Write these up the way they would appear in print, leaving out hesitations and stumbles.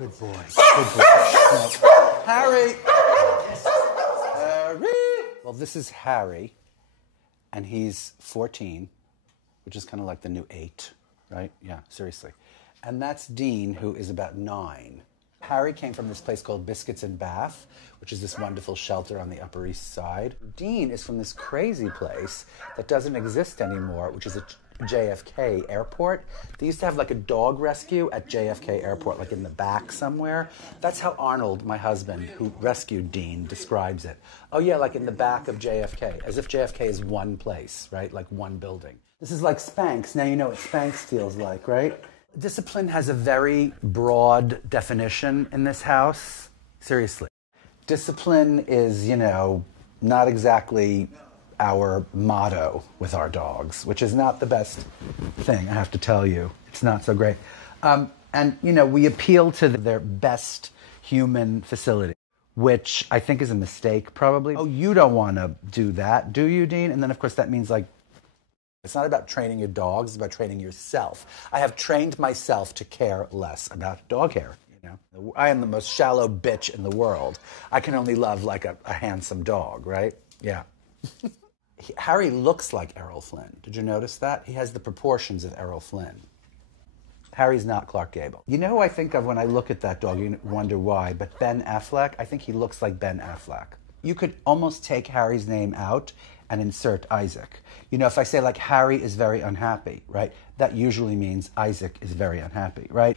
Good boy. Good boy. No. Harry! Harry! Well, this is Harry, and he's 14, which is kind of like the new 8, right? Yeah, seriously. And that's Dean, who is about 9. Harry came from this place called Biscuits and Bath, which is this wonderful shelter on the Upper East Side. Dean is from this crazy place that doesn't exist anymore, which is a JFK airport. They used to have like a dog rescue at JFK airport, like in the back somewhere. That's how Arnold, my husband, who rescued Dean, describes it. Oh yeah, like in the back of JFK, as if JFK is one place, right? Like one building. This is like Spanx. Now you know what Spanx feels like, right? Discipline has a very broad definition in this house. Seriously. Discipline is, not exactly our motto with our dogs, which is not the best thing, I have to tell you. It's not so great. We appeal to their best human facility, which I think is a mistake, probably. Oh, you don't want to do that, do you, Dean? And then, of course, that means, it's not about training your dogs, it's about training yourself. I have trained myself to care less about dog hair. I am the most shallow bitch in the world. I can only love like a handsome dog, right? Yeah. Harry looks like Errol Flynn. Did you notice that? He has the proportions of Errol Flynn. Harry's not Clark Gable. You know who I think of when I look at that dog? You wonder why, but Ben Affleck, I think he looks like Ben Affleck. You could almost take Harry's name out and insert Isaac. If I say Harry is very unhappy, right? That usually means Isaac is very unhappy, right?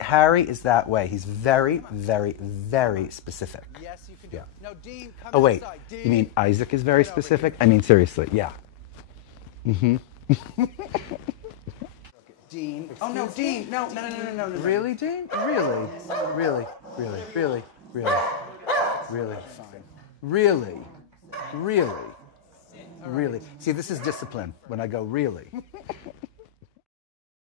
Harry is that way. He's very, very, very specific. Yes, you can do it. No, Dean, come inside. Wait, Dean. You mean Isaac is very specific? I mean, seriously, yeah. Mm-hmm. Dean. Oh, no, Dean. No. Really, Dean? Really? Really? Fine. Really? See, this is discipline when I go really.